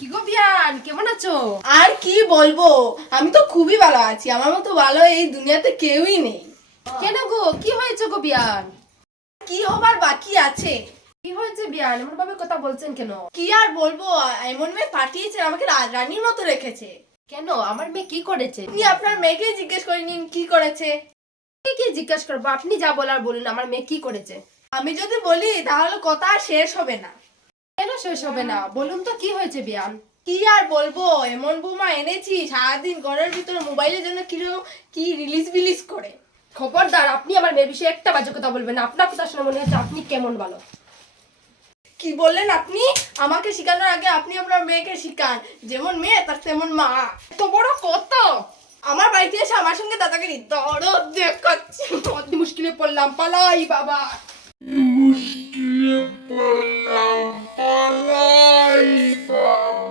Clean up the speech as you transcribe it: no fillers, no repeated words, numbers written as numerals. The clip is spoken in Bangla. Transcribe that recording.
কি গো বিয়ান, কেমন আছো? আর কি বলবো, আমি তো খুবই ভালো আছি। আমার মতো ভালো এই দুনিয়াতে কেউই নেই। কেন গো, কি হয়েছে গো বিয়ান? কি হবার বাকি আছে? কি হয়েছে বিয়ান, এমন ভাবে কথা বলছেন কেন? কি আর বলবো, এমন মেয়ে পাঠিয়েছে আমাকে রানীর মতো রেখেছে। কেন, আমার মেয়ে কি করেছে? আপনি আপনার মেয়েকে জিজ্ঞেস করে নিন কি করেছে। কি জিজ্ঞাসা করবো, আপনি যা বলার বলুন। আমার মেয়ে কি করেছে? আমি যদি বলি তাহলে কথা আর শেষ হবে না। কেন শেষ হবে না, বলুন তো কি হয়েছে বিয়ান? কি আর বলবো, এমন বৌমা এনেছি সারাদিন ঘরের ভিতরে মোবাইলের জন্য কি রিলিজ বিলিজ করে। খবরদার, আপনি আমার মেয়ের বিষয়ে একটা বাজে কথা বলবেন না। আপনার কথা শুনে মনে হচ্ছে আপনি কেমন ভালো। কি বললেন আপনি? আমাকে শেখানোর আগে আপনি আপনার মেয়েকে শিখান, যেমন মেয়ে তার তেমন মা। এত বড় কত! আমার বাড়িতে এসে আমার সঙ্গে দাদাগিরি দরদ দেখাচ্ছে। অতি মুশকিলে পড়লাম, পালাই বাবা। মুশকিলে পড়লাম, পালাই বাবা।